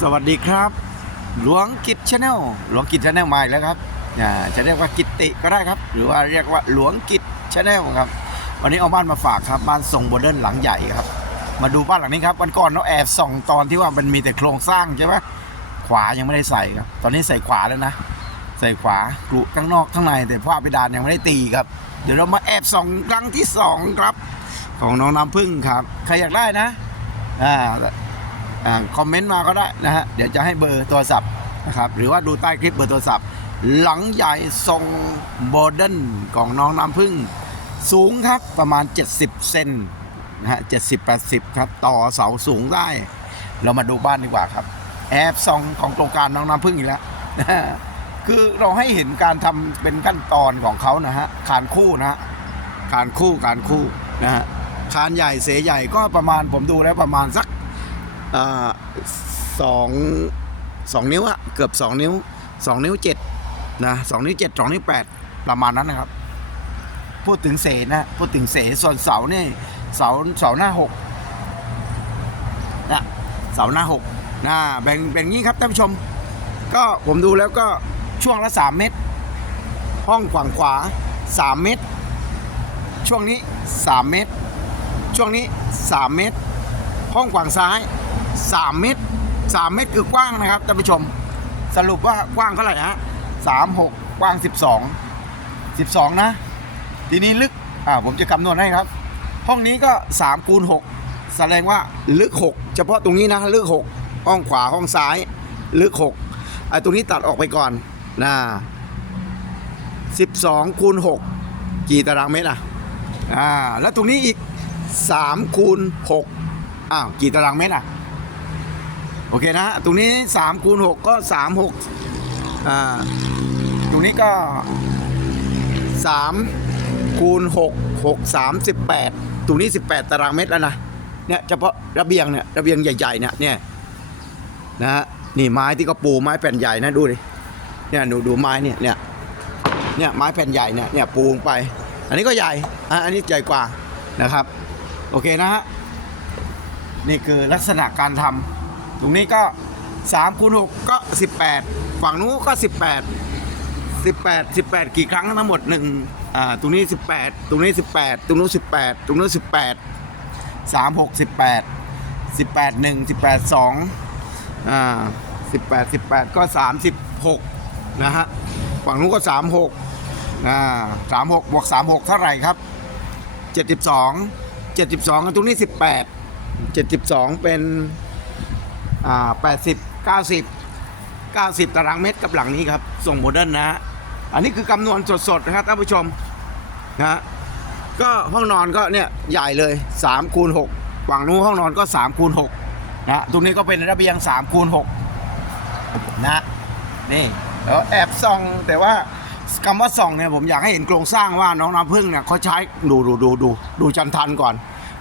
สวัสดีครับ หลวงกิจชาแนลหลวงกิจชาแนลมาอีกแล้วครับอ่าจะเรียกว่ากิตติก็ได้ครับ หรือว่าเรียกว่าหลวงกิจชาแนลครับ วันนี้เอาบ้านมาฝากครับบ้านทรงโมเดิร์นหลังใหญ่ครับ มาดูบ้านหลังนี้ครับวันก่อนเราแอบส่องตอนที่ว่ามันมีแต่โครงสร้างใช่ไหมขวายังไม่ได้ใส่ครับ ตอนนี้ใส่ขวาแล้วนะ ใส่ขวากรุข้างนอกข้างในแต่ผ้าเพดานยังไม่ได้ตีครับ เดี๋ยวเรามาแอบส่องครั้งที่สองครับ ของน้องน้ำพึ่งครับ ใครอยากได้นะอ่า คอมเมนต์มาก็ได้นะฮะเดี๋ยวจะให้เบอร์โทรศัพท์นะครับหรือว่าดูใต้คลิปเบอร์โทรศัพท์ หลังใหญ่ทรงโมเดินของน้องน้ำพึ่ง สูงครับประมาณ 70 เซนนะฮะ70-80ครับ ต่อเสาสูงได้ เรามาดูบ้านดีกว่าครับ แอบซองของโครงการน้องน้ำพึ่งอีกแล้วนะคือเราให้เห็นการทำเป็นขั้นตอนของเขานะฮะคานคู่นะฮะคานคู่การคู่นะฮะคานใหญ่เสใหญ่ก็ประมาณผมดูแล้วประมาณสัก สองสองนิ้วอะเกือบสองนิ้วสองนิ้วเจ็ดนะสองนิ้วเจ็ดสองนิ้วแปดประมาณนั้นนะครับ พูดถึงเสนะพูดถึงเสส่วนเสาเนี่ยเสาเสาหน้าหกนะเสาหน้าหกนะแบ่งแบ่งงี้ครับท่านผู้ชม ก็ผมดูแล้วก็ช่วงละสามเมตร ห้องขวางขวาสามเมตร ช่วงนี้สามเมตร ช่วงนี้สามเมตร ห้องขวางซ้าย 3 เมตร 3 เมตรคือกว้างนะครับท่านผู้ชม สรุปว่ากว้างเท่าไหร่ฮะ3 6 กว้าง 12 12 นะ ทีนี้ลึก อ่า ผมจะคำนวณให้ครับ ห้องนี้ก็3คูณ6แสดงว่าลึก 6 เฉพาะตรงนี้นะ ลึก 6 ห้องขวาห้องซ้าย ลึก6ไอ้ตรงนี้ตัดออกไปก่อนนะ12คูณ6กี่ตารางเมตรอะอ่า แล้วตรงนี้อีก3คูณ6อ้าว กี่ตารางเมตรอะ โอเคนะฮะตรงนี้3คูณ6ก็ 3 6อ่าตรงนี้ก็ 3คูณ6 6 3 18 ตรงนี้ 18 ตารางเมตรแล้วนะเนี่ยเฉพาะระเบียงเนี่ยระเบียงใหญ่ๆเนี่ยเนี่ยนะฮะนี่ไม้ที่เขาปูไม้แผ่นใหญ่นะดูดิเนี่ยดูดูไม้เนี่ยเนี่ยเนี่ยไม้แผ่นใหญ่เนี่ยเนี่ยปูลงไป อันนี้ก็ใหญ่อะอันนี้ใหญ่กว่านะครับ โอเคนะฮะนี่คือลักษณะการทำ ตรงนี้ก็3คูณ6ก็ 18 ฝั่งนู้นก็ 18 18 18 กี่ครั้งทั้งหมดหนึ่งอ่าตรงนี้ 18 ตรงนี้ 18 ตรงนู้น18 ตรงนู้น18 3 6 18 18 1 18 2อ่า18 18 ก็ 36 นะฮะ ฝั่งนู้นก็ 36อ่า36บวก36 เท่าไหร่ครับ 72 72 ตรงนี้ 18 72 เป็น อ่า80 90 90ตารางเมตรกับหลังนี้ครับ ส่งโมเดิร์นนะฮะอันนี้คือคำนวณสดๆนะครับท่านผู้ชมนะฮะก็ห้องนอนก็เนี่ยใหญ่เลย3คูณ6ฝั่งนู้นห้องนอนก็3คูณ6นะตรงนี้ก็เป็นระเบียง3คูณ6นะนี่แล้วแอบส่องแต่ว่าคำว่าส่องเนี่ยผมอยากให้เห็นโครงสร้างว่าน้องน้ำพึ่งเนี่ยเขาใช้ดูดูดูดูดูจันทันก่อน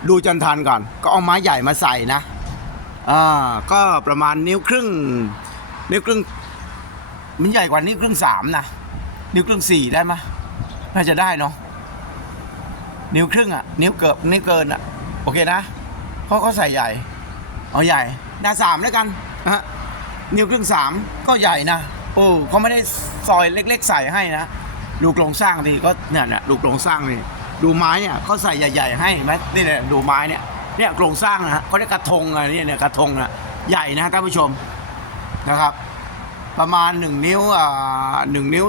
ดูจันทันก่อน ก็เอาไม้ใหญ่มาใส่นะ อ่าก็ประมาณนิ้วครึ่ง นิ้วครึ่ง มันใหญ่กว่านิ้วครึ่งสามนะนิ้วครึ่งสี่ได้ไหมน่าจะได้เนาะนิ้วครึ่งอะนิ้วเกิบนิ้วเกินอะโอเคนะเพราะเขาใส่ใหญ่เอาใหญ่นาสามแล้วกันนะฮะนิ้วครึ่งสามก็ใหญ่นะโอ้เขาไม่ได้ซอยเล็ก ๆ ใส่ให้นะดูโครงสร้างนี่ก็เนี่ยเนี่ยดูโครงสร้างนี่ดูไม้เนี่ยเขาใส่ใหญ่ ๆ ให้ไหมนี่เนี่ยดูไม้เนี่ย เนี่ยโครงสร้างนะฮะเขาเรียกกระทงอะไรเนี่ยเนี่ยกระทงนะใหญ่นะท่านผู้ชมนะครับ ประมาณหนึ่งนิ้วอ่าหนึ่งนิ้ว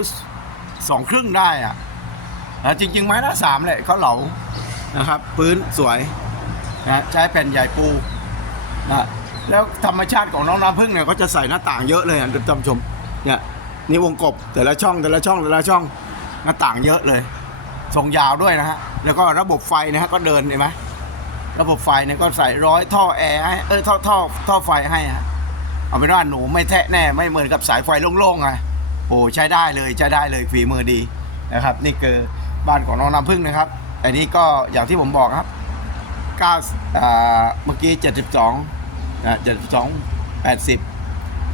สองครึ่งได้อะอ่าจริง ๆ ไม้ละสามเลยเขาเหลานะครับ พื้นสวยนะใช้แผ่นใหญ่ปูนะแล้วธรรมชาติของน้องน้ำพึ่งเนี่ยเขาจะใส่หน้าต่างเยอะเลยอะท่านผู้ชมเนี่ยนี่วงกบแต่ละช่องแต่ละช่องแต่ละช่องหน้าต่างเยอะเลยทรงยาวด้วยนะฮะแล้วก็ระบบไฟนะฮะก็เดินเห็นไหม ระบบไฟเนี่ยก็ใส่ร้อยท่อแอร์ให้เออท่อท่อท่อไฟให้ฮะเอาเป็นว่าหนูไม่แทะแน่ไม่เหมือนกับสายไฟโล่งๆไงโอ้ใช้ได้เลยใช้ได้เลยฝีมือดีนะครับ นี่คือบ้านของน้องน้ำพึ่งนะครับ อันนี้ก็อย่างที่ผมบอกครับ9อ่าเมื่อกี้ 72นะ72 80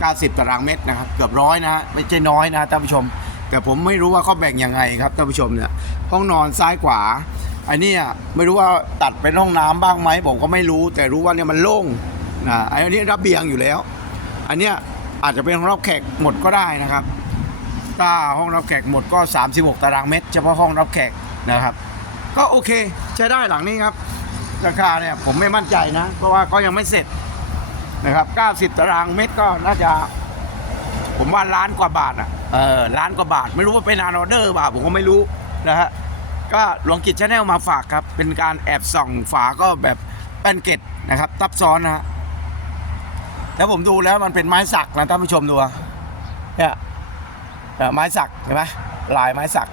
90 ตารางเมตรนะครับ เกือบร้อยนะฮะไม่ใช่น้อยนะท่านผู้ชม แต่ผมไม่รู้ว่าเขาแบ่งยังไงครับท่านผู้ชมเนี่ยห้องนอนซ้ายขวา อันนี้ไม่รู้ว่าตัดเป็นห้องน้ำบ้างไหมผมก็ไม่รู้ แต่รู้ว่าเนี่ยมันโล่งนะไอันนี้ระเบียงอยู่แล้ว อันเนี้ยอาจจะเป็นห้องรับแขกหมดก็ได้นะครับถ้าห้องรับแขกหมดก็ 36 ตารางเมตร เฉพาะห้องรับแขกนะครับ ก็โอเคใช้ได้หลังนี้ครับ ราคาเนี่ยผมไม่มั่นใจนะ เพราะว่าก็ยังไม่เสร็จนะครับ 90 ตารางเมตรก็น่าจะ ผมว่าล้านกว่าบาทอะเออล้านกว่าบาท ไม่รู้ว่าเป็นอานอเดอร์เปล่าผมก็ไม่รู้นะฮะ ก็หลวงกิจชาแนลมาฝากครับ เป็นการแอบส่องฝาก็แบบแป้นเกตนะครับ ตับซ้อนนะฮะแล้วผมดูแล้วมันเป็นไม้สักนะท่านผู้ชมดูอะเนี่ยไม้สักเห็นไหมลายไม้สัก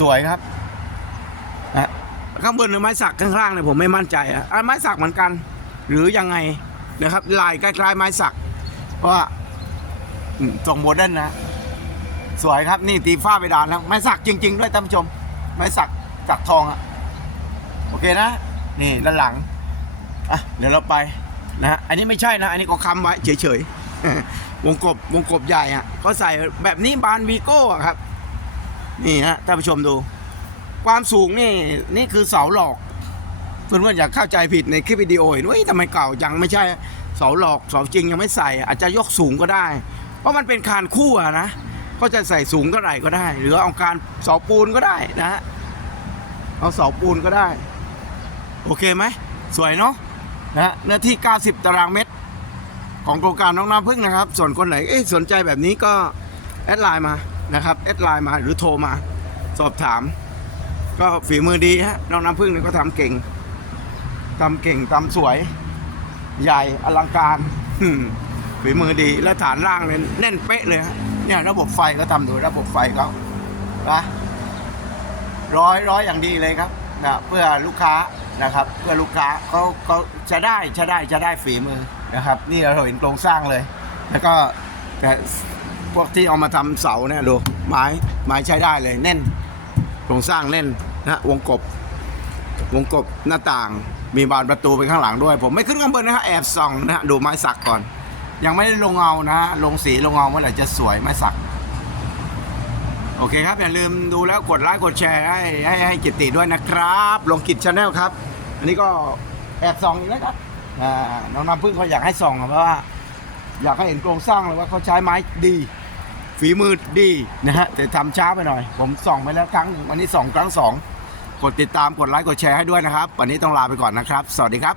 สวยครับนะข้างบนเป็นไม้สักข้างล่างเนี่ยผมไม่มั่นใจอะอะไม้สักเหมือนกัน หรือยังไงนะครับ ลายใกล้ๆไม้สัก เพราะว่าอืมทรงโมเดิร์นนะ สวยครับนี่ตีฝ้าไปดานแล้วไม้สักจริง ๆ ด้วยท่านผู้ชม ไม้สักสักทองอะโอเคนะ นี่ด้านหลังอะเดี๋ยวเราไปนะฮะอันนี้ไม่ใช่นะ อันนี้ก็ค้ำไว้เฉยๆวงกบวงกบใหญ่อะก็ใส่แบบนี้บานวีโก้อะครับ นี่ฮะท่านผู้ชมดู ความสูงนี่นี่คือเสาหลอกเพื่อนๆอยากเข้าใจผิดในคลิปวิดีโอเห็นว่าทำไมเก่ายังไม่ใช่เสาหลอกเสาจริงยังไม่ใส่ อาจจะยกสูงก็ได้ เพราะมันเป็นคานคู่อะนะ ก็จะใส่สูงเท่าไหร่ก็ได้ หรือเอาการเสาปูนก็ได้นะฮะเอาเสาปูนก็ได้ โอเคไหมสวยเนาะนะเนื้อที่ 90 ตารางเมตร ของโครงการน้องน้ำพึ่งนะครับ ส่วนคนไหนเอ๊ะสนใจแบบนี้ก็แอดไลน์มานะครับแอดไลน์มาหรือโทรมา สอบถาม ก็ฝีมือดีฮะน้องน้ำพึ่งเนี่ยก็ทำเก่งทำเก่งทำสวย ใหญ่อลังการฝีมือดีและฐานล่างเนี่ยแน่นเป๊ะเลยฮะ เนี่ยระบบไฟก็ทำโดยระบบไฟเขานะร้อยร้อยอย่างดีเลยครับนะเพื่อลูกค้านะครับ เพื่อลูกค้าเขาเขาจะได้จะได้จะได้ฝีมือนะครับ นี่เราเห็นโครงสร้างเลย แล้วก็พวกที่เอามาทำเสาเนี่ยดูไม้ไม้ใช้ได้เลยแน่นโครงสร้างเล่นนะวงกบวงกบหน้าต่างมีบานประตูไปข้างหลังด้วย ผมไม่ขึ้นข้างบนนะฮะแอบส่องนะฮะดูไม้สักก่อน ยังไม่ได้ลงเงานะฮะลงสีลงเงาเมื่อไหร่จะสวยไม้สัก โอเคครับ อย่าลืมดูแล้วกดไลค์กดแชร์ให้ให้ให้กิตติด้วยนะครับ ลงกิจชาแนลครับ อันนี้ก็แอบส่องอีกแล้วครับน้องน้ำพึ่งเขาอยากให้ส่องเพราะว่า อยากให้เห็นโครงสร้างเลยว่าเขาใช้ไม้ดี ฝีมือดีนะฮะแต่ทำช้าไปหน่อย ผมส่องไปแล้วครั้งหนึ่งวันนี้สองครั้งสองกดติดตามกดไลค์กดแชร์ให้ด้วยนะครับ วันนี้ต้องลาไปก่อนนะครับ สวัสดีครับ